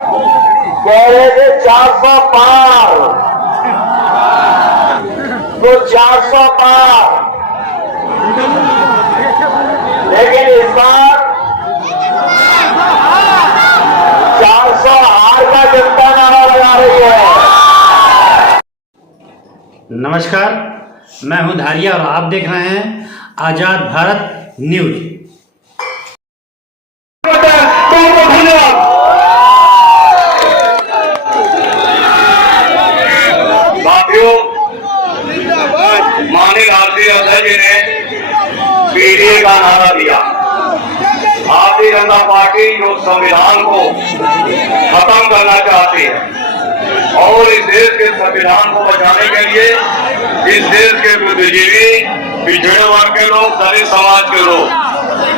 कह रहे थे 400 पार, तो 400 पार, लेकिन इस बार 400 हार का जनता नारा लगा रही है। नमस्कार, मैं हूं धारिया और आप देख रहे हैं आजाद भारत न्यूज। साथियों, माननीय राष्ट्रीय अध्यक्ष जी ने पीडीए का नारा दिया। भारतीय जनता पार्टी जो संविधान को खत्म करना चाहती है और इस देश के संविधान को बचाने के लिए इस देश के बुद्धिजीवी, पिछड़े वर्ग के लोग, दलित समाज के लोग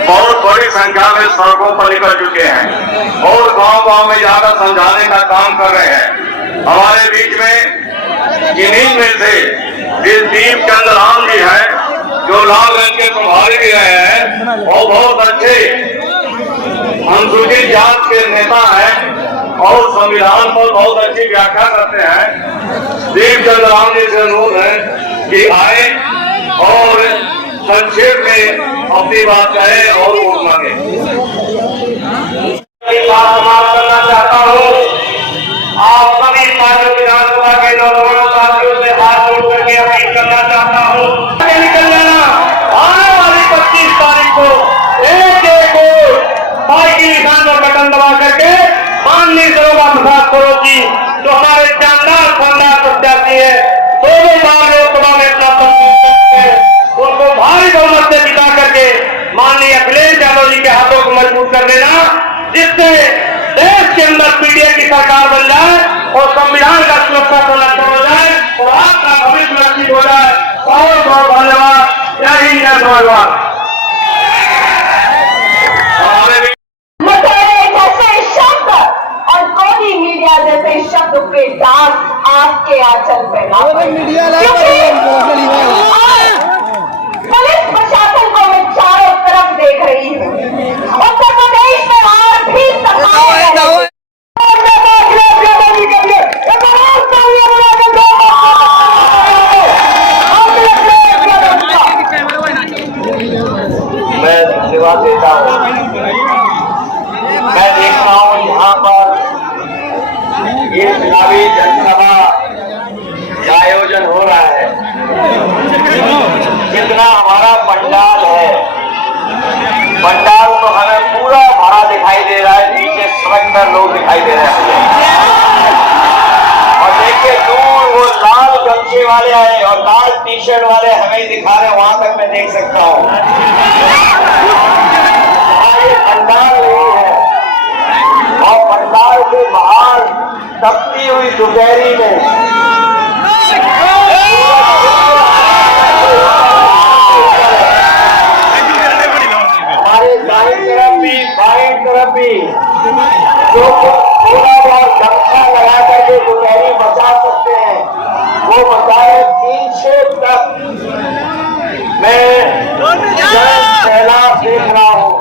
बहुत बड़ी संख्या में सड़कों पर निकल चुके हैं और गांव-गांव में जाकर समझाने का काम कर रहे हैं। हमारे बीच में जिन्हीं में से दीप चंद्र राम जी हैं जो लालगंज के प्रभारी भी रहे हैं और बहुत अच्छे अनुसूचित जात के नेता हैं और संविधान पर बहुत अच्छी व्याख्या करते हैं। दीप चंद्र राम जी से अनुरोध है कि आए और संक्षेप में अपनी बात कहे और वोट मांगे। करना चाहता हूँ, आप सभी पार्टी विधानसभा के नौजवान साथियों से हाथ जोड़ करके अपील करना चाहता हूँ, निकल जाना। आने वाली 25 तारीख को एक वोट भाई के निशान पर बटन दबा करके माननीय सरोगा प्रसाद सरोज जी जो हमारे शानदार प्रत्याशी है, दोनों बार लोकसभा में अपना उनको भारी बहुमत से जिता करके माननीय अखिलेश यादव जी के हाथों को मजबूत कर देना, जिससे देश के अंदर पीडीए की सरकार बन जाए और संविधान का सुरक्षा संरक्षण हो जाए और आपका भविष्य सुरक्षित हो जाए। बहुत बहुत धन्यवाद। जय हिंद, जय भारत। और कोई मीडिया जैसे शब्द के दाग आपके आंचल पे पुलिस प्रशासन को मैं चारों तरफ देख रही हूँ। उत्तर प्रदेश में और भी मैं धन्यवाद देता हूँ। मैं देख रहा हूँ यहाँ पर ये चुनावी जनसभा का आयोजन हो रहा है। जितना हमारा पंडाल है, पंडाल तो हमें पूरा भरा दिखाई दे रहा है, पीछे सड़क पर लोग दिखाई दे रहे हैं और देखिए दूर वो लाल गमछे वाले आए और लाल टी शर्ट वाले हमें दिखा रहे, वहां तक मैं देख सकता हूँ। ये पंडाल नहीं है और पंडाल के बाहर तपती हुई दोपहरी में हमारे बाईं तरफ भी जो थोड़ा बहुत गमछा लगा करके दोपहरी बचा सकते हैं वो बचाए। 3 तक मैं जन सैलाब देख रहा हूँ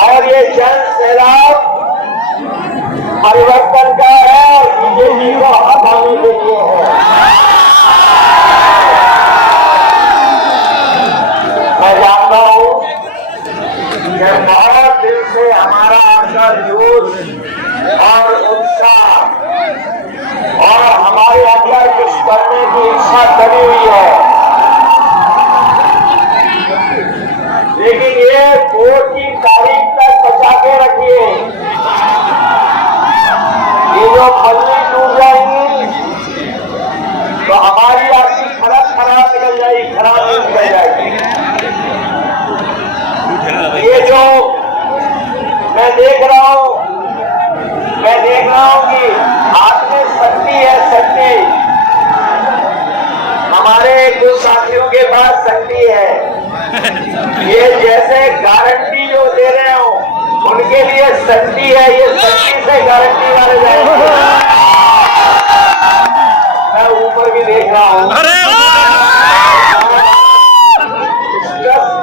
और ये जन सैलाब परिवर्तन का है और बीजेपी को हटाने के लिए है। मैं जानता हूँ कि बहुत दिन से हमारा अंदर जोश और उत्साह और हमारे अंदर कुछ करने की इच्छा बनी हुई है, लेकिन ये वोट की तारीख तक बचा के रखिए। ये जो पल्ली टूट जाएंगी तो हमारी आपकी खराब निकल जाएगी, खराब निकल जाएगी। ये जो मैं देख रहा हूँ कि हाथ में शक्ति है, शक्ति हमारे कुछ साथियों के पास शक्ति है। ये जैसे गारंटी जो दे रहे हो उनके लिए शक्ति है, ये शक्ति से गारंटी वाले जाएंगे। मैं ऊपर भी देख रहा हूँ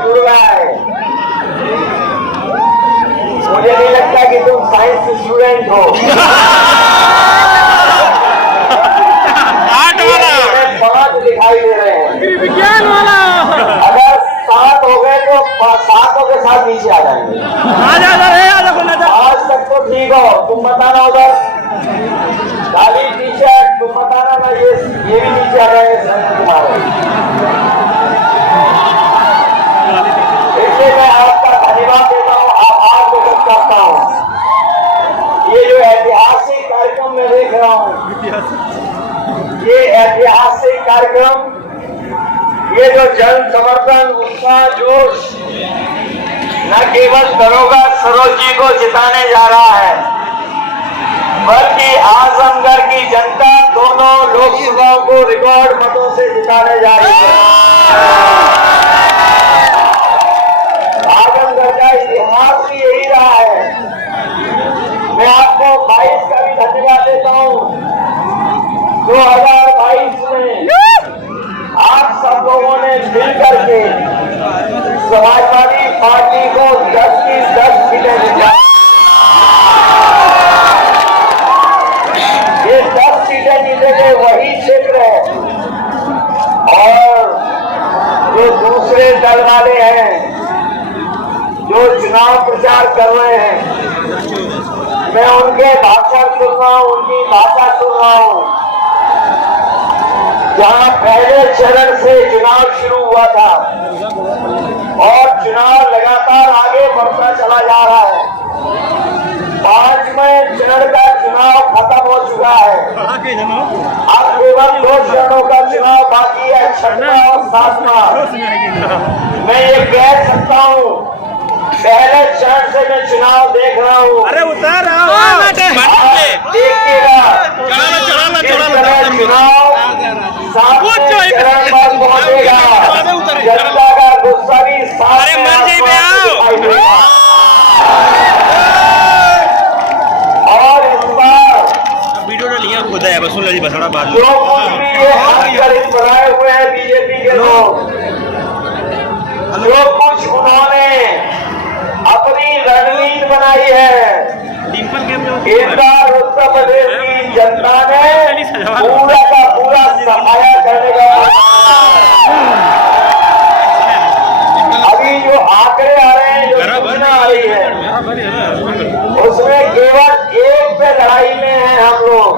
जुड़ रहा है। मुझे नहीं लगता कि तुम साइंस स्टूडेंट हो को। 5 दिखाई दे रहे हैं। विज्ञान वाला अगर 7 हो गए तो 7 के साथ नीचे आ जाएंगे। आज तक तो ठीक हो, तुम बताना उधर काली टी शर्ट, तुम बताना ना ये भी नीचे आ जाएंगे संजय कुमार। इसलिए मैं आपका धन्यवाद देता हूँ, आभार व्यक्त करता हूँ। ये जो ऐतिहासिक कार्यक्रम मैं देख रहा हूँ, ये ऐतिहासिक कार्यक्रम, ये जो जन समर्थन, उत्साह, जोश न केवल दरोगा सरोज जी को जिताने जा रहा है, बल्कि आजमगढ़ की जनता दोनों लोकसभाओं को रिकॉर्ड मतों से जिताने जा रही है। आजमगढ़ का इतिहास भी यही रहा है। मैं आपको 22 का भी धन्यवाद देता हूँ। 2022 में आप सब लोगों ने मिल करके समाजवादी पार्टी को 10 की 10 सीटें दिलाई। ये 10 सीटें जीतेंगे वही क्षेत्र है, और जो दूसरे दल वाले हैं जो चुनाव प्रचार कर रहे हैं, मैं उनके भाषण सुन रहा हूं, उनकी भाषा सुन रहा हूं। जहां पहले चरण से चुनाव शुरू हुआ था और चुनाव लगातार आगे बढ़ता चला जा रहा है, 5वें चरण का चुनाव खत्म हो चुका है। अब केवल 2 चरणों का चुनाव बाकी है, 6वां और 7वां। मैं ये कह सकता हूँ, पहले चरण से मैं चुनाव देख रहा हूँ। अरे उतार देखिएगा चुनाव 7वें चरण पर पहुंचेगा। जनता का गुस्सा भी और इस बार वीडियो लिया खुद है बस सुन बसड़ा बात जो कुछ भी ये हथकड़ी बनाए हुए हैं बीजेपी के लोग, जो कुछ उन्होंने अपनी रणनीति बनाई है, केंद्र और उत्तर प्रदेश की जनता ने पूरा का पूरा सफाया करने का। अभी जो आंकड़े आ रहे हैं, जो सूचना आ रही है, उसमें केवल 1 पे लड़ाई में है हम लोग।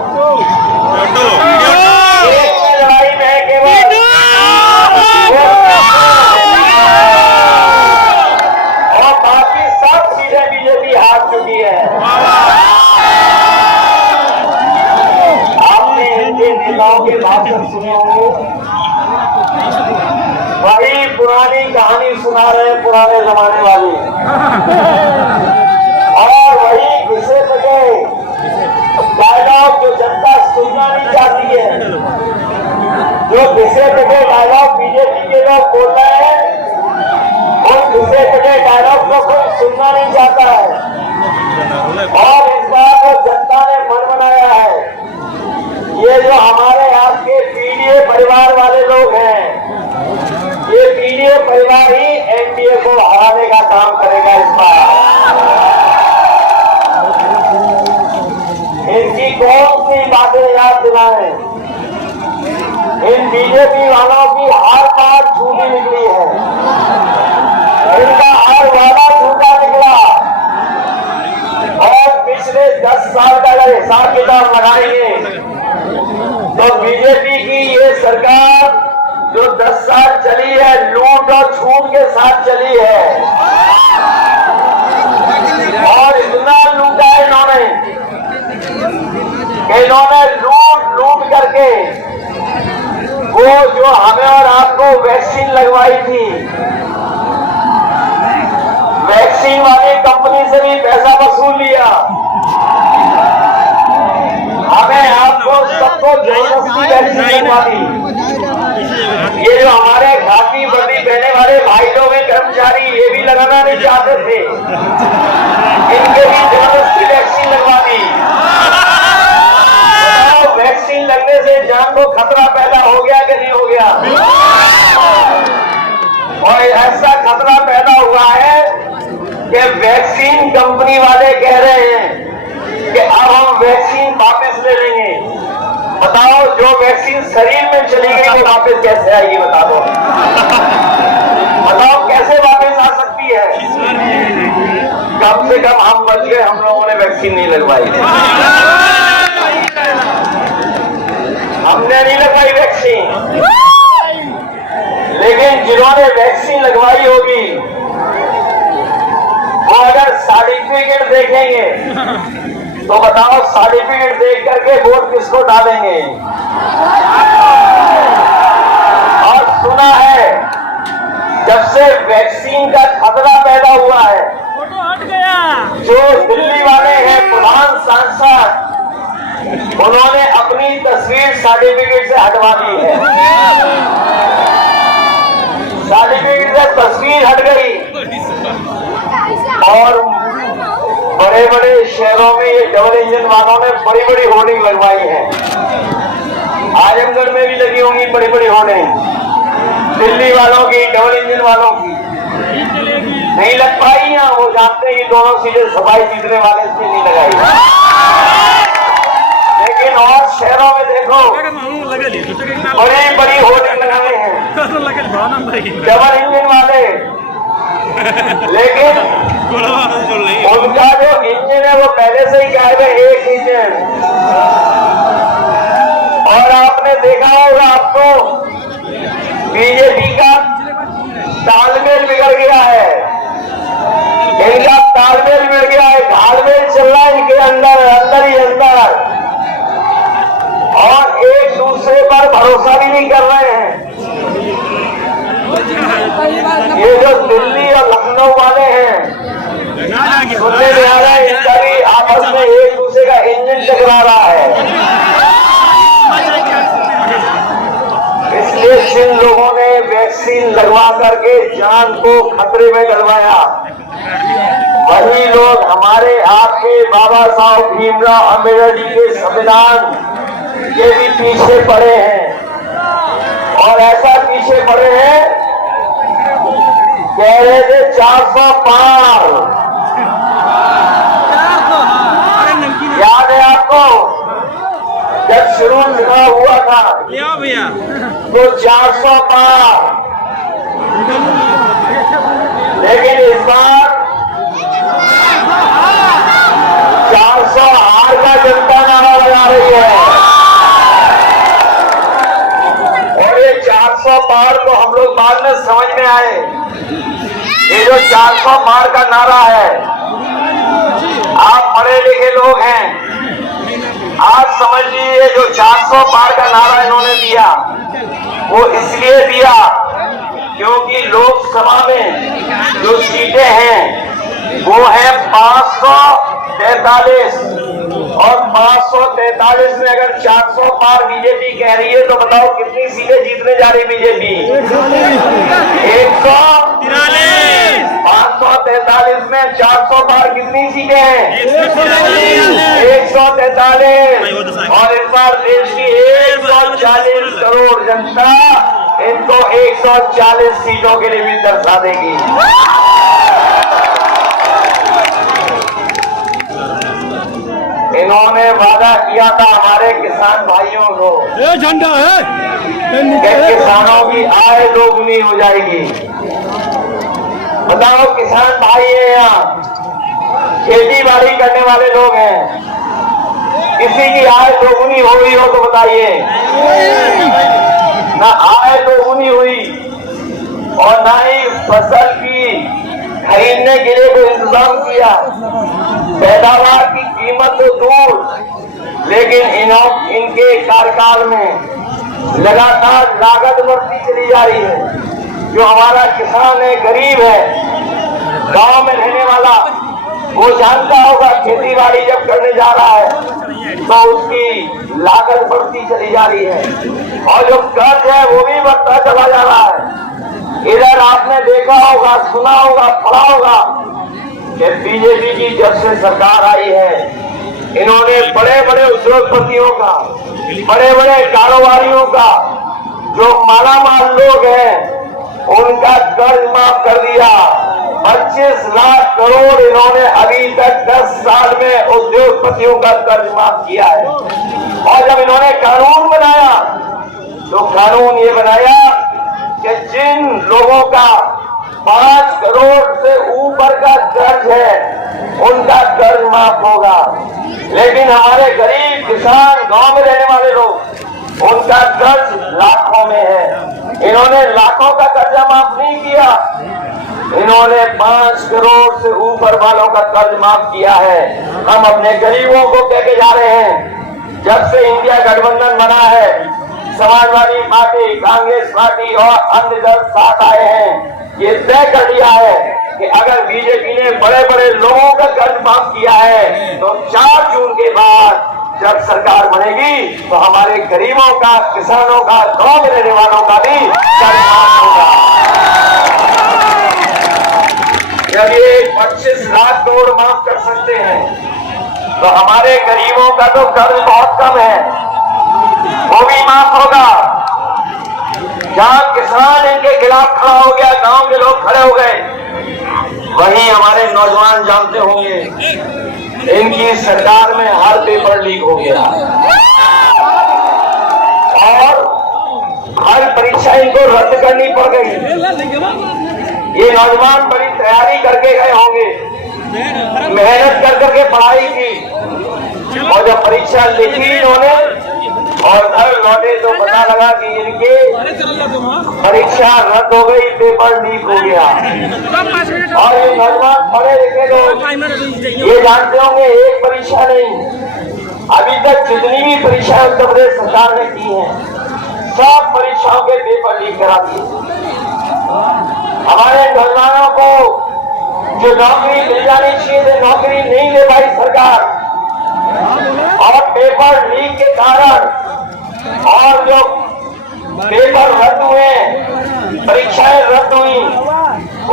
1 पे लड़ाई में है केवल, और बाकी सब सीटें बीजेपी हार चुकी है। आपने इनके नेताओं के भाषण सुने होंगे, वही पुरानी कहानी सुना रहे हैं, पुराने जमाने वाली, और वही घिसे लगे डायलॉग जो जनता सुनना नहीं चाहती है, जो घिसे लगे डायलॉग बीजेपी के लोग बोल रहे हैं, उन घिसे लगे डायलॉग को कोई सुनना नहीं चाहता है। और इस बार वो जनता ने मन बनाया है, ये जो हमारे आपके पीडीए परिवार वाले लोग हैं, ये पीडीए परिवार ही एनडीए को हराने का काम करेगा इस बार। इनकी कौन सी बातें याद दिलाएं, इन बीजेपी वालों की हर बात झूठी निकली है, इनका हर वादा झूठा निकला। और पिछले 10 साल का अगर हिसाब किताब लगाएंगे तो बीजेपी की ये सरकार जो 10 साल चली है, लूट और छूट के साथ चली है, और इतना लूटा है इन्होंने लूट करके वो जो हमें और आपको वैक्सीन लगवाई थी, वैक्सीन वाली कंपनी से भी पैसा वसूल लिया, हमें आपको सबको जबरदस्ती वैक्सीन लगवा दी। ये जो हमारे घाटी वर्दी पहने वाले भाई लोग हैं, कर्मचारी, ये भी लगाना नहीं चाहते थे, इनके भी जबरदस्ती वैक्सीन लगवा दी। वैक्सीन लगने से जान को खतरा पैदा हो गया कि नहीं हो गया? और ऐसा खतरा पैदा हुआ है कि वैक्सीन कंपनी वाले कह रहे हैं कि अब वैक्सीन वापस ले लेंगे। बताओ, जो वैक्सीन शरीर में चली गई वो वापस कैसे आएगी? बता दो, बताओ कैसे वापस आ सकती है? कम से कम हम बच गए, हम लोगों ने वैक्सीन नहीं लगवाई। हमने नहीं लगवाई वैक्सीन, लेकिन जिन्होंने वैक्सीन लगवाई होगी वो अगर सर्टिफिकेट देखेंगे तो बताओ, सर्टिफिकेट देख करके वोट किसको डालेंगे? और सुना है जब से वैक्सीन का खतरा पैदा हुआ है, जो दिल्ली वाले हैं प्रधान सांसद, उन्होंने अपनी तस्वीर सर्टिफिकेट से हटवा दी है। सर्टिफिकेट से तस्वीर हट गई और बड़े बड़े शहरों में ये डबल इंजन वालों ने बड़ी बड़ी होर्डिंग लगवाई है। आजमगढ़ में भी लगी होंगी बड़ी बड़ी होर्डिंग, दिल्ली वालों की, डबल इंजन वालों की। नहीं लग पाई यहाँ, वो जानते हैं कि दोनों सीटें सफाई जीतने वाले से नहीं लगाई। लेकिन और शहरों में देखो बड़ी बड़ी होर्डिंग लगाए हैं डबल इंजन वाले, लेकिन उनका जो इंजन है वो पहले से ही गायब है, एक इंजन। और आपने देखा होगा, आपको बीजेपी का तालमेल बिगड़ गया है, इनका तालमेल बिगड़ गया है, घालमेल चल रहा है इनके अंदर, अंदर ही अंदर, और एक दूसरे पर भरोसा भी नहीं कर रहे हैं। ये जो दिल्ली और लखनऊ वाले हैं, सुनने में आ रहा है इनका भी आपस में एक दूसरे का इंजन टकरा रहा है। इसलिए जिन लोगों ने वैक्सीन लगवा करके जान को खतरे में डलवाया, वही लोग हमारे आपके बाबा साहब भीमराव अम्बेडकर जी के संविधान के भी पीछे पड़े हैं। और ऐसा पीछे पड़े हैं, कह रहे थे 400 पार, याद है आपको? जब शुरू चुनाव हुआ था तो 400 पार, लेकिन इस बार 400 हार का जनता नारा लगा रही है। और ये 400 पार तो हम लोग बाद में समझ में आए, ये जो 400 पार का नारा है, आप पढ़े लिखे लोग हैं, आज समझ लीजिए जो 400 पार का नारा इन्होंने दिया वो इसलिए दिया क्योंकि लोकसभा में जो सीटें हैं वो है 543, और 543 में अगर 400 पार बीजेपी कह रही है तो बताओ कितनी सीटें जीतने जा रही बीजेपी? 543 में 400 पार कितनी सीटें हैं? 143। और इस बार देश की 140 करोड़ जनता इनको 140 सीटों के लिए भी दर्शा देगी। इन्होंने वादा किया था हमारे किसान भाइयों को, झंडा है कि किसानों की आय दोगुनी हो जाएगी। बताओ, किसान भाई है यहाँ, खेती बाड़ी करने वाले लोग हैं, किसी की आय दोगुनी हो गई हो तो बताइए? ना आय दोगुनी हुई और ना ही फसल की खरीदने के लिए कोई इंतजाम किया। पैदावार की कीमत तो दूर, लेकिन इनके कार्यकाल में लगातार लागत बढ़ती चली जा रही है। जो हमारा किसान है, गरीब है, गांव में रहने वाला, वो जानता होगा खेती बाड़ी जब करने जा रहा है तो उसकी लागत बढ़ती चली जा रही है, और जो कर्ज है वो भी बढ़ता चला जा रहा है। इधर आपने देखा होगा, सुना होगा, पढ़ा होगा कि बीजेपी की जब से सरकार आई है, इन्होंने बड़े बड़े उद्योगपतियों का, बड़े बड़े कारोबारियों का, जो मालामाल लोग हैं, उनका कर्ज माफ कर दिया। 25 लाख करोड़ इन्होंने अभी तक 10 साल में उद्योगपतियों का कर्ज माफ किया है। और जब इन्होंने कानून बनाया तो कानून ये बनाया कि जिन लोगों का 5 करोड़ से ऊपर का कर्ज है उनका कर्ज माफ होगा, लेकिन हमारे गरीब किसान गांव में रहने वाले लोग उनका कर्ज लाखों में है। इन्होंने लाखों का कर्जा माफ नहीं किया, इन्होंने 5 करोड़ से ऊपर वालों का कर्ज माफ किया है। हम अपने गरीबों को कह के जा रहे हैं, जब से इंडिया गठबंधन बना है समाजवादी पार्टी, कांग्रेस पार्टी और अन्य दल साथ आए हैं, ये तय कर लिया है कि अगर बीजेपी ने बड़े बड़े लोगों का कर्ज माफ किया है तो 4 जून के बाद जब सरकार बनेगी तो हमारे गरीबों का, किसानों का, गांव में रहने वालों का भी कर्ज माफ होगा। जब ये 25 लाख करोड़ माफ कर सकते हैं तो हमारे गरीबों का तो कर्ज बहुत कम है, वो भी माफ होगा। जहां किसान इनके खिलाफ खड़ा हो गया, गांव के लोग खड़े हो गए, वहीं हमारे नौजवान जानते होंगे इनकी सरकार में हर पेपर लीक हो गया और हर परीक्षा इनको रद्द करनी पड़ गई। ये नौजवान बड़ी तैयारी करके गए होंगे, मेहनत कर करके पढ़ाई की, और जब परीक्षा लिखी इन्होंने और घर लौटे तो पता लगा कि इनके परीक्षा रद्द हो गई, पेपर लीक हो गया। और ये नौजवान पढ़े लिखे लोग ये जानते होंगे एक परीक्षा नहीं, अभी तक जितनी भी परीक्षाएं उत्तर प्रदेश सरकार ने की हैं सब परीक्षाओं के पेपर लीक करा दिए। हमारे नौजवानों को जो नौकरी मिल जानी चाहिए थी नौकरी नहीं दे पाई सरकार, और पेपर लीक के कारण और जो पेपर रद्द हुए, परीक्षाएं रद्द हुई,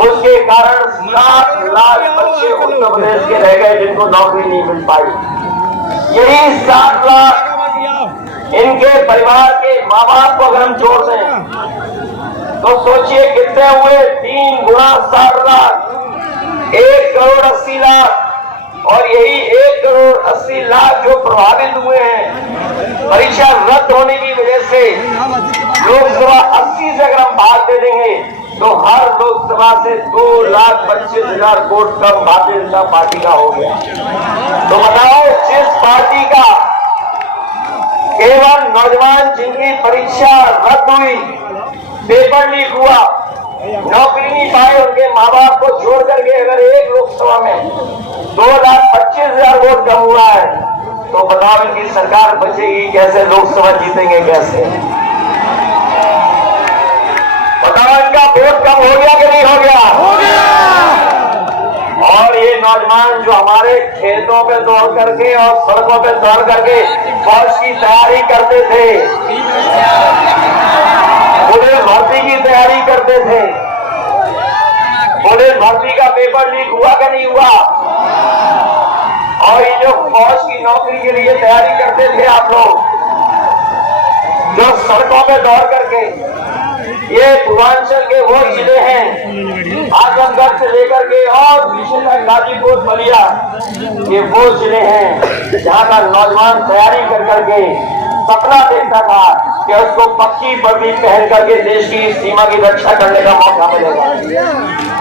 उसके कारण 7 लाख बच्चे उत्तर प्रदेश के रह गए जिनको नौकरी नहीं मिल पाई। यही 7 लाख इनके परिवार के माँ बाप को अगर हम जोड़ दें तो सोचिए कितने हुए, 3 गुना 7 लाख, 1 करोड़ 80 लाख। और यही 1 करोड़ 80 लाख जो प्रभावित हुए हैं परीक्षा रद्द होने की वजह से, लोकसभा 80 से अगर हम भाग दे देंगे तो हर लोकसभा से 2,25,000 वोट कम भारतीय जनता पार्टी का हो गया। तो बताओ, जिस पार्टी का केवल नौजवान जिनकी परीक्षा रद्द हुई, पेपर लीक हुआ, नौकरी नहीं पाए, उनके माँ बाप को छोड़ करके अगर एक लोकसभा में 2,25,000 वोट कम हुआ है तो बताओ इनकी सरकार बचेगी कैसे, लोकसभा जीतेंगे कैसे? बताओ इनका वोट कम हो गया कि नहीं हो गया? हो गया। और ये नौजवान जो हमारे खेतों पे दौड़ करके और सड़कों पे दौड़ करके फौज की तैयारी करते थे, पुलिस भर्ती की तैयारी करते थे, पुलिस भर्ती का पेपर लीक हुआ कि नहीं हुआ? और ये जो फौज की नौकरी के लिए तैयारी करते थे आप लोग, जो सड़कों पे दौड़ करके, ये पूर्वांचल के वो जिले हैं, आजमगढ़ से लेकर के और पीछे तक गाजीपुर, बलिया, ये वो जिले हैं जहाँ का नौजवान तैयारी कर करके सपना देखता था कि उसको पक्की वर्दी पहन करके देश की सीमा की रक्षा करने का मौका मिलेगा।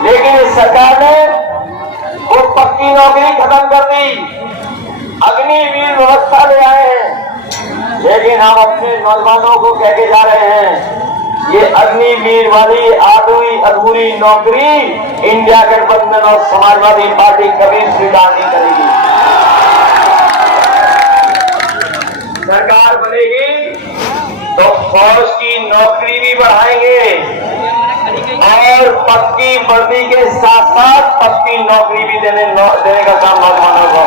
लेकिन इस सरकार ने वो पक्की नौकरी खत्म कर दी, अग्निवीर व्यवस्था ले आए हैं। लेकिन हम अपने नौजवानों को कह के जा रहे हैं, ये अग्निवीर वाली आधुरी अधूरी नौकरी इंडिया गठबंधन और समाजवादी पार्टी कभी स्वीकार नहीं करेगी। सरकार बनेगी तो फौज की नौकरी भी बढ़ाएंगे और पक्की वर्दी के साथ साथ पक्की नौकरी भी देने का काम नौजवानों को।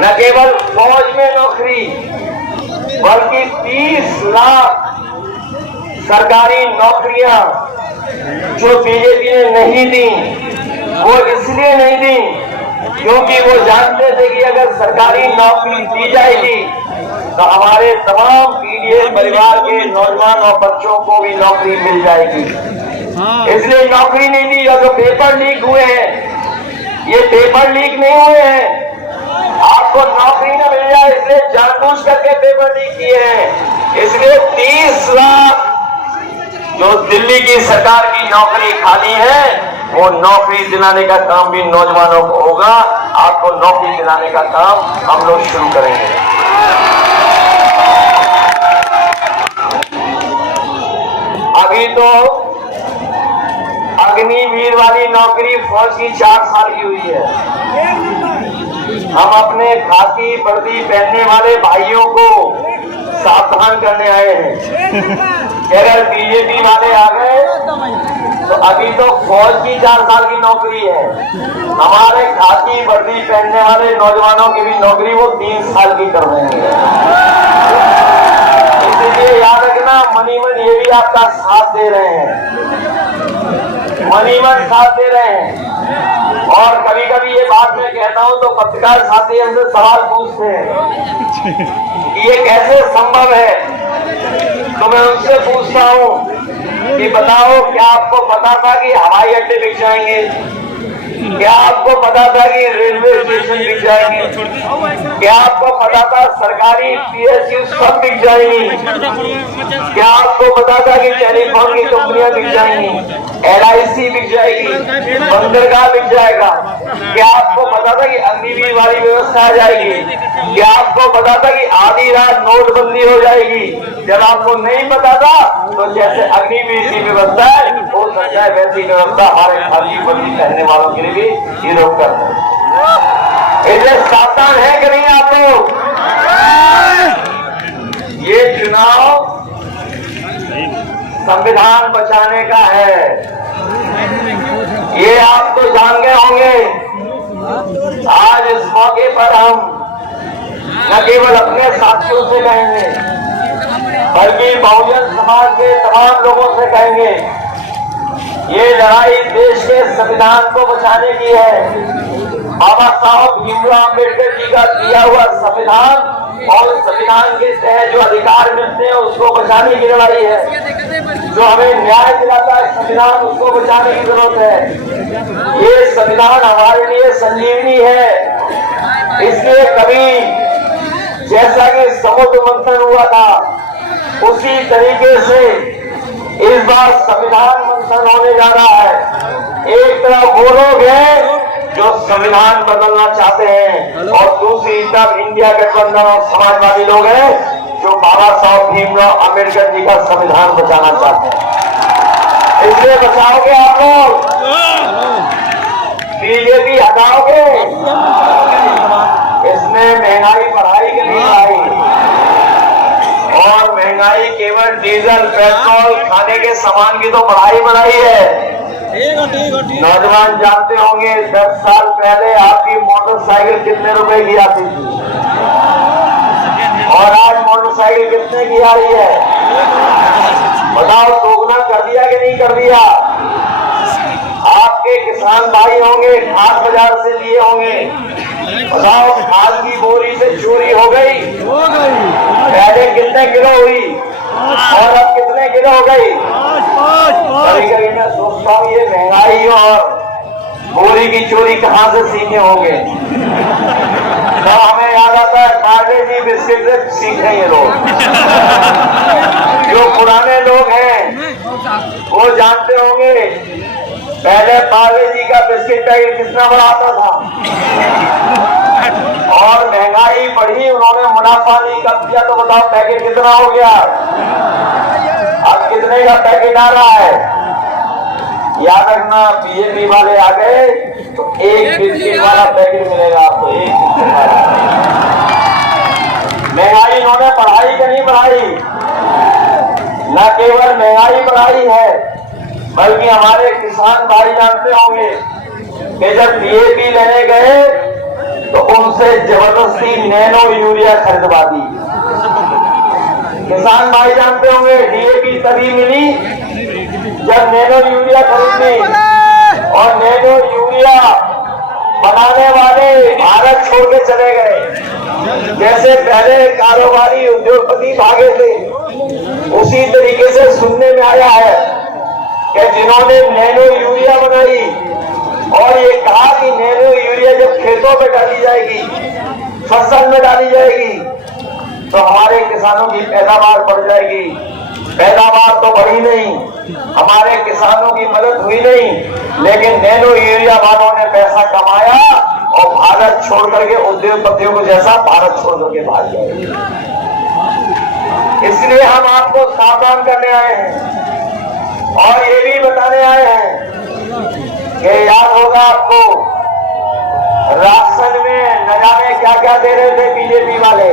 न केवल फौज में नौकरी बल्कि 30 लाख सरकारी नौकरियां जो बीजेपी ने नहीं दी, वो इसलिए नहीं दी क्योंकि वो जानते थे कि अगर सरकारी नौकरी दी जाएगी तो हमारे तमाम पीड़ित परिवार के नौजवान और बच्चों को भी नौकरी मिल जाएगी। इसलिए नौकरी नहीं दी। और जो पेपर लीक हुए हैं, ये पेपर लीक नहीं हुए हैं, आपको नौकरी न मिल जाए इसलिए जानबूझ करके पेपर लीक किए हैं। इसलिए 30 लाख जो दिल्ली की सरकार की नौकरी खाली है, वो नौकरी दिलाने का काम भी नौजवानों को होगा। आपको नौकरी दिलाने का काम हम लोग शुरू करेंगे। अभी तो अग्निवीर वाली नौकरी फौज की 4 साल की हुई है। हम अपने खाकी वर्दी पहनने वाले भाइयों को सावधान करने आए हैं कि अगर बीजेपी वाले आ गए तो अभी तो फौज की 4 साल की नौकरी है, हमारे खाकी वर्दी पहनने वाले नौजवानों की भी नौकरी वो 3 साल की कर देंगे। इसलिए याद रखना, मनीमन ये भी आपका साथ दे रहे हैं, मनीमन साथ दे रहे हैं। और कभी कभी ये बात मैं कहता हूं तो पत्रकार साथी हमसे सवाल पूछते हैं कि ये कैसे संभव है, तो मैं उनसे पूछता हूं कि बताओ, क्या आपको पता था कि हवाई अड्डे बिक जाएंगे? क्या आपको पता था कि रेलवे स्टेशन बिक जाएंगे? क्या आपको पता था सरकारी PSU सब बिक जाएंगी? क्या आपको पता था कि टेलीफोन की कंपनियां बिक जाएंगी, LIC बिक जाएगी, बंदरगाह बिक जाएगा? क्या आपको पता था कि अग्निवीर वाली व्यवस्था आ जाएगी? क्या आपको पता था कि आधी रात नोटबंदी हो जाएगी? जब आपको नहीं पता था तो जैसे अग्निवीर की व्यवस्था है हो सकता है वैसी व्यवस्था हमारे खाकी वर्दी पहनने वालों के लिए भी ये लोग करते हैं। इसलिए सावधान है कि नहीं आप लोग? ये चुनाव संविधान बचाने का है, ये आप तो जान गए होंगे। आज इस मौके पर हम न केवल अपने साथियों से कहेंगे बल्कि बहुजन समाज के तमाम लोगों से कहेंगे, ये लड़ाई देश के संविधान को बचाने की है। बाबा साहब भीमराव अम्बेडकर जी का दिया हुआ संविधान और संविधान के तहत जो अधिकार मिलते हैं उसको बचाने की लड़ाई है। जो हमें न्याय दिलाता है संविधान, उसको बचाने की जरूरत है। ये संविधान हमारे लिए संजीवनी है। इसलिए कभी जैसा कि समुद्र मंथन हुआ था उसी तरीके से इस बार संविधान मंथन होने जा रहा है। एक तरफ वो लोग हैं जो संविधान बदलना चाहते हैं और दूसरी तरफ इंडिया गठबंधन और समाजवादी लोग हैं जो बाबा साहब भीमराव अम्बेडकर जी का संविधान बचाना चाहते हैं। इसलिए बचाओगे आप लोग? बीजेपी हटाओगे? इसने महंगाई बढ़ाई कि नहीं बढ़ाई? और महंगाई केवल डीजल पेट्रोल खाने के सामान की तो बढ़ाई है। नौजवान जानते होंगे 10 साल पहले आपकी मोटरसाइकिल कितने रुपए की आती थी और आज मोटरसाइकिल कितने की आ रही है? बताओ, दोगुना कर दिया कि नहीं कर दिया? आपके किसान भाई होंगे, खाद बाजार से लिए होंगे, बताओ खाद की बोरी से चोरी हो गई। पहले कितने किलो हुई और अब कितने किलो हो गई? कभी कभी मैं सोचता हूँ ये महंगाई और बोरी की चोरी कहाँ से सीखे होंगे। तो हमें याद आता है पार्ले जी बिस्किट से सीखे ये लोग। जो पुराने लोग हैं वो जानते होंगे पहले पार्ले जी का बिस्किट पैकेट कितना बड़ा आता था और महंगाई बढ़ी, उन्होंने मुनाफा नहीं कम किया तो बताओ पैकेट कितना हो गया? अब कितने का पैकेट आ रहा है? याद रखना, बीजेपी वाले आ गए तो एक बिस्किट वाला पैकेट मिलेगा आपको, एक बिस्किट वाला। महंगाई इन्होंने बढ़ाई कि नहीं बढ़ाई? न केवल महंगाई बढ़ाई है बल्कि हमारे किसान भाई जानते होंगे कि जब DAP लेने गए तो उनसे जबरदस्ती नैनो यूरिया खरीदवा दी। किसान भाई जानते होंगे DAP तभी मिली जब नैनो यूरिया खरीदी और नैनो यूरिया बनाने वाले भारत छोड़ के चले गए। जैसे पहले कारोबारी उद्योगपति भागे थे उसी तरीके से सुनने में आया है कि जिन्होंने नैनो यूरिया बनाई और ये कहा कि नैनो यूरिया जब खेतों में डाली जाएगी, फसल में डाली जाएगी, तो हमारे किसानों की पैदावार बढ़ जाएगी। पैदावार तो बढ़ी नहीं, हमारे किसानों की मदद हुई नहीं, लेकिन नैनो यूरिया वालों ने पैसा कमाया और भारत छोड़ करके उद्योगपतियों को जैसा भारत छोड़ करके भाग गए। इसलिए हम आपको सावधान करने आए हैं और ये भी बताने आए हैं कि याद होगा आपको, राशन में न जाने क्या क्या दे रहे थे बीजेपी वाले,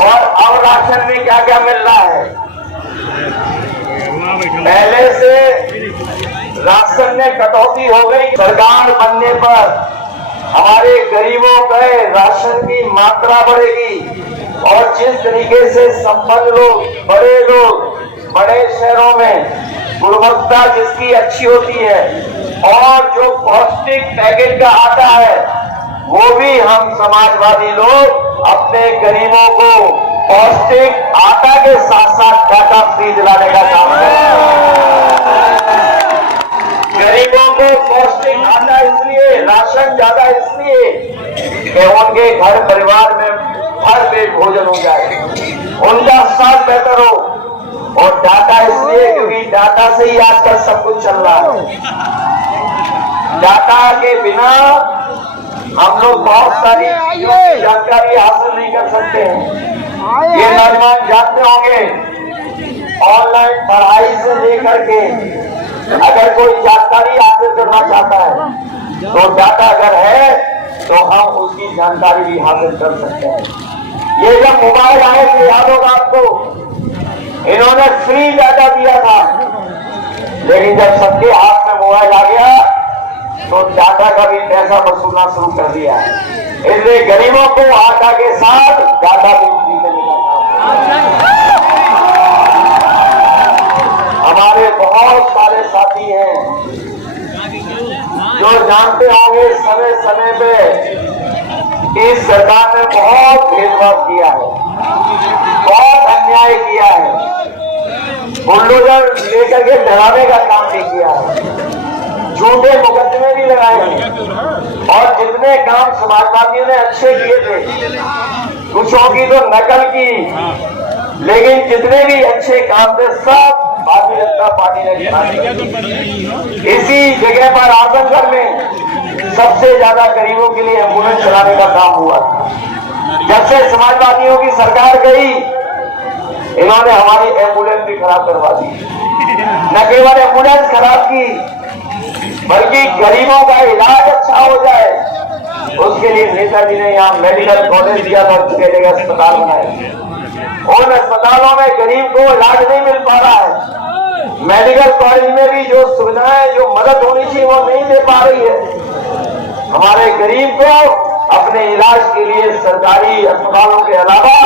और अब राशन में क्या क्या मिल रहा है। पहले से राशन में कटौती हो गई, सरकार बनने पर हमारे गरीबों पे राशन की मात्रा बढ़ेगी और जिस तरीके से संपन्न लोग, बड़े शहरों में गुणवत्ता जिसकी अच्छी होती है और जो पौष्टिक पैकेट का आता है, वो भी हम समाजवादी लोग अपने गरीबों को पौष्टिक आटा के साथ साथ डाटा फ्री दिलाने का काम करते हैं। गरीबों को पौष्टिक आटा इसलिए, राशन ज्यादा इसलिए कि उनके घर परिवार में भर पेट भोजन हो जाए, उनका स्वास्थ्य बेहतर हो, और डाटा इसलिए क्योंकि डाटा से ही आजकल सब कुछ चल रहा है। डाटा के बिना हम लोग बहुत सारी जानकारी हासिल नहीं कर सकते हैं। ये नौजवान जानते होंगे, ऑनलाइन पढ़ाई से लेकर के अगर कोई जानकारी हासिल करना चाहता है तो डाटा अगर है तो हम उसकी जानकारी भी हासिल कर सकते हैं। ये जब मोबाइल आए थे, याद होगा आपको, इन्होंने फ्री डाटा दिया था, लेकिन जब सबके हाथ में मोबाइल आ गया तो डाटा का भी पैसा वसूलना शुरू कर दिया है। इसलिए गरीबों को आटा के साथ डाटा भी फ्री देने का काम। हमारे बहुत सारे साथी हैं जो जानते होंगे समय समय पे इस सरकार ने बहुत भेदभाव किया है, बहुत अन्याय किया है, बुलडोजर लेकर के डराने का काम भी किया है, झूठे मुकदमे भी लगाए हैं, और जितने काम समाजवादियों ने अच्छे किए थे, कुछों की तो नकल की, लेकिन जितने भी अच्छे काम थे सब भारतीय जनता पार्टी ने गिरा दिए। इसी जगह पर आजमगढ़ में सबसे ज्यादा गरीबों के लिए एम्बुलेंस चलाने का काम हुआ। जब से समाजवादियों की सरकार गई, इन्होंने हमारी एम्बुलेंस भी खराब करवा दी। न केवल एम्बुलेंस खराब की, बल्कि गरीबों का इलाज अच्छा हो जाए उसके लिए नेताजी ने यहाँ मेडिकल कॉलेज दिया था, उसके लिए अस्पताल बनाए। उन अस्पतालों में गरीब को इलाज नहीं मिल पा रहा है, मेडिकल कॉलेज में भी जो सुविधाएं, जो मदद होनी चाहिए वो नहीं दे पा रही है। हमारे गरीब को अपने इलाज के लिए सरकारी अस्पतालों के अलावा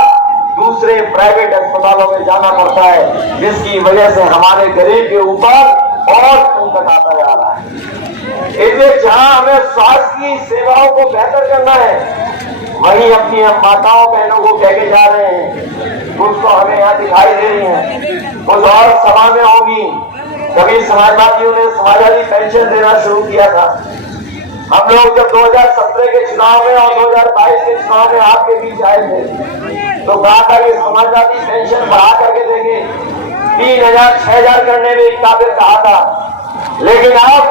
दूसरे प्राइवेट अस्पतालों में जाना पड़ता है, जिसकी वजह से हमारे गरीब के ऊपर और संकट आता जा रहा है। इसलिए जहां हमें स्वास्थ्य की सेवाओं को बेहतर करना है, वहीं अपनी हम माताओं बहनों को कह के जा रहे हैं। कुछ तो हमें यहाँ दिखाई दे रही है, कुछ और सभा में होंगी। कभी समाजवादियों ने समाजवादी पेंशन देना शुरू किया था। हम लोग जब 2017 के चुनाव में और 2022 के चुनाव में आपके बीच आए थे तो कहा था कि समाजवादी पेंशन बढ़ा करके देंगे, 3000 6000 करने में काबिल कहा था। लेकिन अब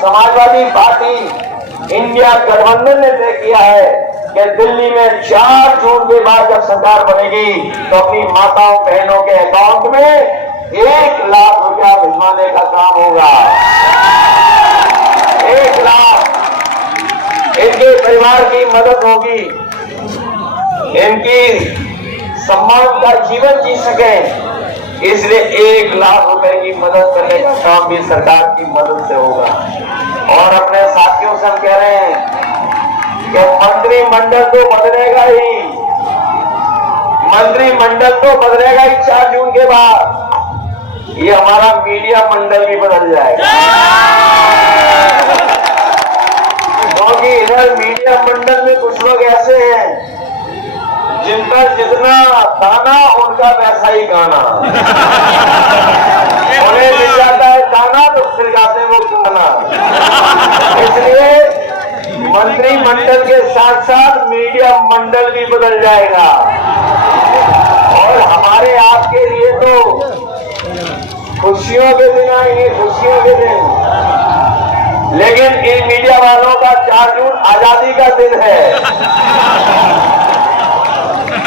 समाजवादी पार्टी इंडिया गठबंधन ने तय किया है कि दिल्ली में 4 जून के बाद जब सरकार बनेगी तो अपनी माताओं बहनों के अकाउंट में 1 लाख रुपया भिजवाने का काम होगा। 1 लाख इनके परिवार की मदद होगी, इनकी सम्मान का जीवन जी सके, इसलिए 1 लाख रुपए की मदद करने का काम भी सरकार की मदद से होगा। और अपने साथियों से हम कह रहे हैं कि मंत्रिमंडल तो बदलेगा ही, मंत्रिमंडल तो बदलेगा ही 4 जून के बाद। ये हमारा मीडिया मंडल भी बदल जाएगा, क्योंकि इधर मीडिया मंडल में कुछ लोग ऐसे हैं जिन पर जितना दाना उनका वैसा ही गाना। उन्हें मिल जाता है दाना तो फिर गाते हैं वो गाना। इसलिए मंत्रिमंडल के साथ साथ मीडिया मंडल भी बदल जाएगा और हमारे आपके लिए तो खुशियों के दिन आएंगे, खुशियों के दिन। लेकिन इन मीडिया वालों का 4 जून आजादी का दिन है,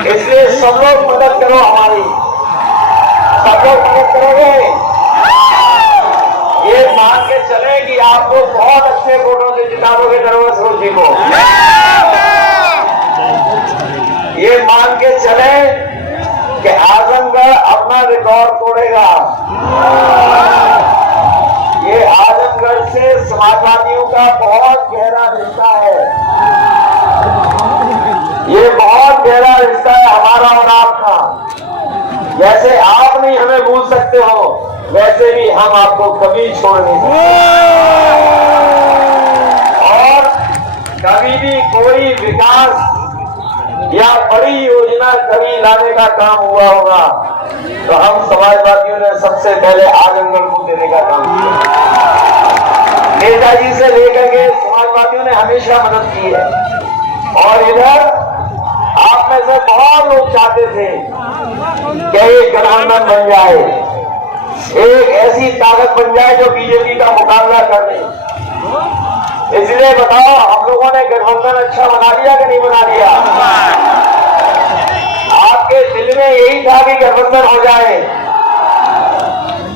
इसलिए सब लोग मदद करो हमारी, सब लोग मदद करोगे। ये मान के चले कि आपको बहुत अच्छे वोटों से जिताओगे नरवर सरोज जी को। ये मान के चले कि आजमगढ़ अपना रिकॉर्ड तोड़ेगा। ये आजमगढ़ से समाजवादियों का बहुत गहरा रिश्ता है, ये बहुत गहरा रिश्ता है हमारा और आपका। जैसे आप नहीं हमें भूल सकते हो, वैसे भी हम आपको कभी छोड़ नहीं सकते। और कभी भी कोई विकास या बड़ी योजना कभी लाने का काम हुआ होगा तो हम समाजवादियों ने सबसे पहले आजमगढ़ को देने का काम किया। नेताजी से लेकर के समाजवादियों ने हमेशा मदद की है। और इधर आप में से बहुत लोग चाहते थे कि एक गठबंधन बन जाए, एक ऐसी ताकत बन जाए जो बीजेपी का मुकाबला कर दे। इसलिए बताओ, हम लोगों ने गठबंधन अच्छा बना लिया कि नहीं बना लिया? आपके दिल में यही था कि गठबंधन हो जाए।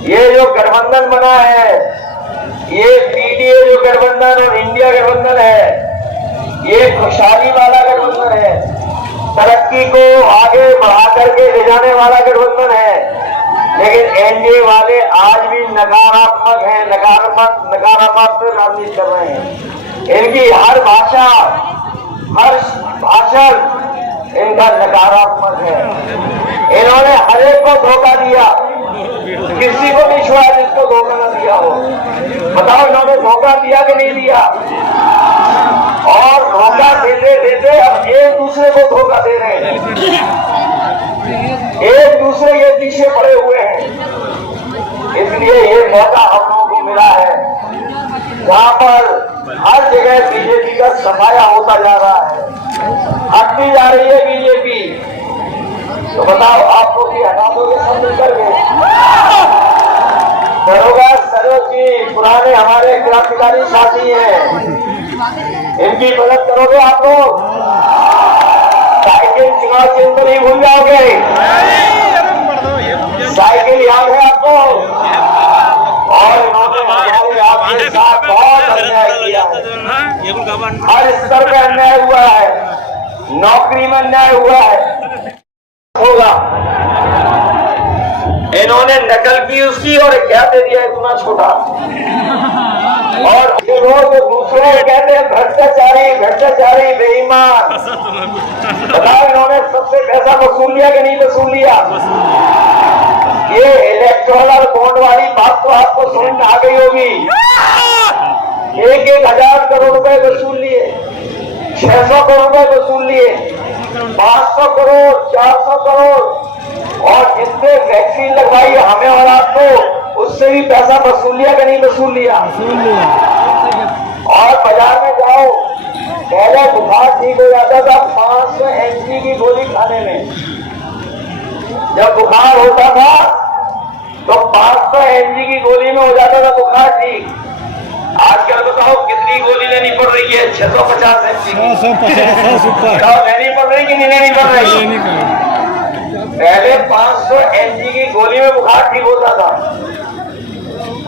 ये जो गठबंधन बना है, ये पीडीए जो गठबंधन और इंडिया गठबंधन है, ये खुशहाली वाला गठबंधन है, तरक्की को आगे बढ़ा करके ले जाने वाला गठबंधन है। लेकिन एनडीए वाले आज भी नकारात्मक हैं, नकारात्मक राजनीति कर रहे हैं। इनकी हर भाषा, हर भाषण इनका नकारात्मक है। इन्होंने हर एक को धोखा दिया, किसी को नहीं छोड़ा जिसको धोखा न दिया हो। बताओ, इन्होंने धोखा दिया कि नहीं दिया? और धोखा देते देते अब एक दूसरे को धोखा दे रहे हैं, एक दूसरे के पीछे पड़े हुए हैं। इसलिए ये मौका हम लोगों को मिला है जहां पर हर जगह बीजेपी का सफाया होता जा रहा है, हटती जा रही है बीजेपी। तो बताओ, आप लोग भी हटा दोगे सब मिलकर के? दरोगा सरोज जी पुराने हमारे क्रांतिकारी साथी हैं, इनकी मदद करोगे आप लोग? साइकिल चुनाव चिन्ह तो नहीं भूल जाओगे? साइकिल याद है आपको? और इन्होंने आपके साथ बहुत अन्याय किया है, हर स्तर पर अन्याय हुआ है, नौकरी में अन्याय हुआ है, होगा। इन्होंने नकल की उसकी और क्या दे दिया इतना छोटा। और रोज दूसरे कहते हैं भ्रष्टाचारी, भ्रष्टाचारी, बेईमान। बताओ, इन्होंने सबसे पैसा वसूल लिया कि नहीं वसूल लिया? ये इलेक्टोरल बॉन्ड वाली बात तो आपको समझ में आ गई होगी। 1,000 करोड़ रुपए वसूल लिए, 600 करोड़ रुपए वसूल लिए, 500 करोड़, 400 करोड़, और जिसने वैक्सीन लगवाई हमें और आपको, उससे भी पैसा वसूल लिया कि नहीं वसूल लिया? और बाजार में जाओ, पहले बुखार ठीक हो जाता था 500 एमजी की गोली खाने में। जब बुखार होता था तो 500 एमजी की गोली में हो जाता था बुखार ठीक। आजकल बताओ कितनी गोली लेनी पड़ रही है? 650 एमजी की लेनी पड़ रही कि नहीं लेनी पड़ रही? पहले 500 एमजी की गोली में बुखार ठीक होता था,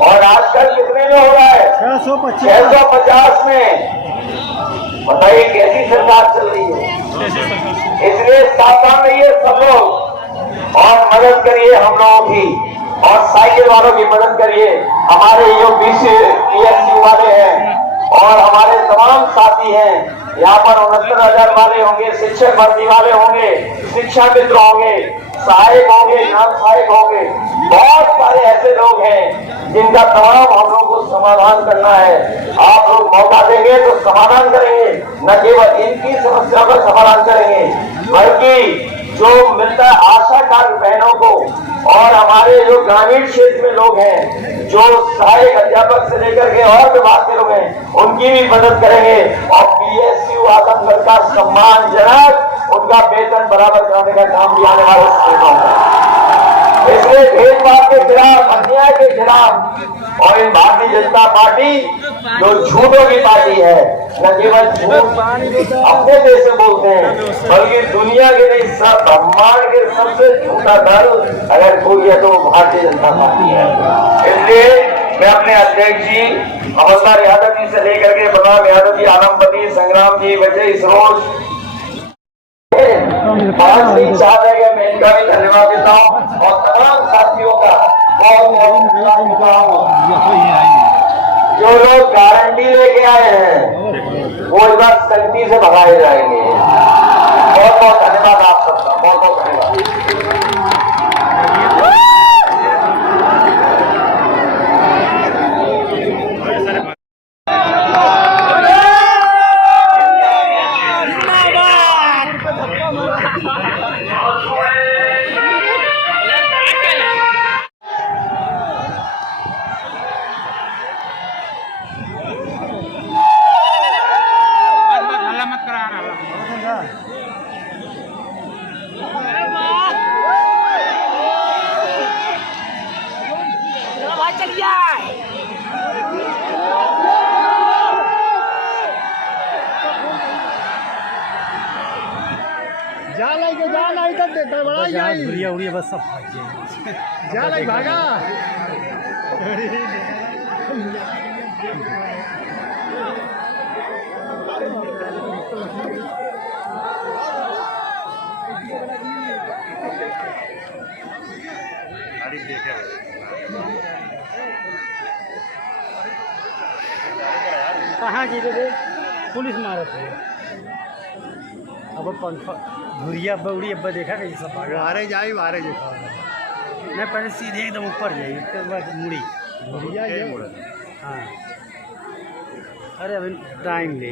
और आजकल कितने में हो रहा है? 650 में। बताइए कैसी सरकार चल रही है। इसलिए सावधान रहिए सब लोग और मदद करिए हम लोगों की, और साइकिल वालों की मदद करिए। हमारे जो PSU वाले हैं और हमारे तमाम साथी हैं, यहाँ पर 69,000 वाले होंगे, शिक्षक भर्ती वाले होंगे, शिक्षा मित्र होंगे, सहायक होंगे, ग्राम सहायक होंगे, बहुत सारे ऐसे लोग हैं जिनका तमाम हम लोग को समाधान करना है। आप लोग मौका देंगे तो समाधान करेंगे, न केवल इनकी समस्या का समाधान करेंगे बल्कि जो मिलता है आशा कार्य बहनों को, और हमारे जो ग्रामीण क्षेत्र में लोग हैं, जो सहायक अध्यापक से लेकर के और विभाग के लोग हैं, उनकी भी मदद करेंगे और PSU आजमगढ़ का सम्मानजनक उनका वेतन बराबर कराने का काम भी आने वाले समय में होगा। इसलिए भेदभाव के खिलाफ, अन्याय के खिलाफ, और इन भारतीय जनता पार्टी जो झूठों की पार्टी है, न केवल झूठ अपने देश में बोलते हैं बल्कि दुनिया के नहीं, सब ब्रह्मांड के सबसे झूठा दल अगर कोई है तो वो भारतीय जनता पार्टी है। इसलिए मैं अपने अध्यक्ष जी अमरलाल यादव जी से लेकर के बलराम यादव जी, आलमपति, संग्राम जी, विजय सरोज, मैं इनका भी धन्यवाद देता हूँ और तमाम साथियों का बहुत धन्यवाद देता हूँ। जो लोग गारंटी लेके आए हैं वो इस बार शक्ति से भगाए जाएंगे। बहुत बहुत धन्यवाद आप सबका, बहुत बहुत धन्यवाद। उड़िया उड़िया बस सब भाग जाएंगे। जा लाई भागा। कहाँ जी रे पुलिस मारत है। अब पंखा धुरिया बउड़ी अब्बा देखा कहीं सब बाहर जाए देखा नहीं, पहले सीधे एकदम ऊपर जाइए, उसके बाद मुड़ी धुरिया। हाँ, अरे अभी टाइम ले